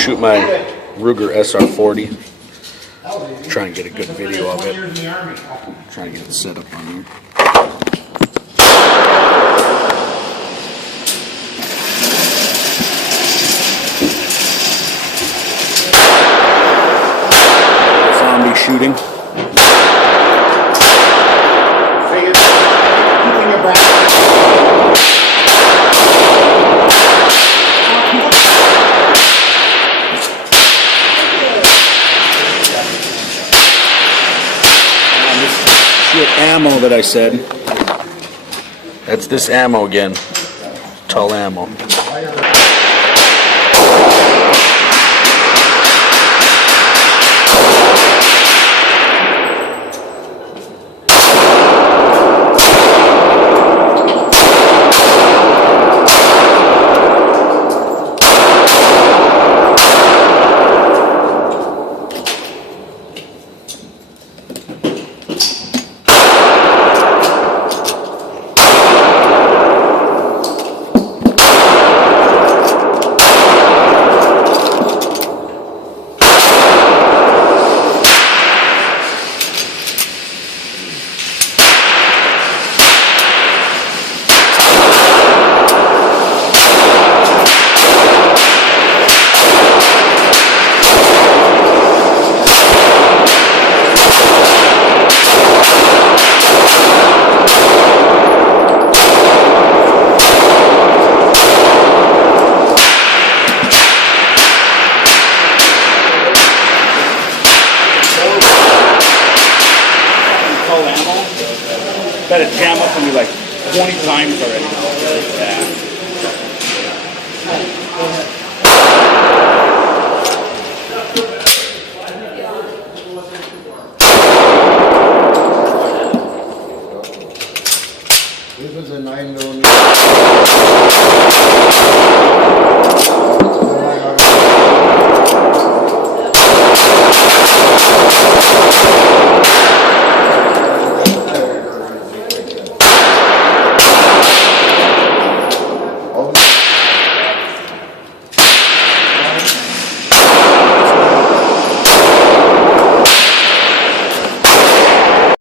shoot my Ruger SR40. Try and get a good video of it. Try to get it set up on here. Zombie shooting. Ammo that I said. That's this ammo again. Tull ammo. That it jam up on me like 20 times already.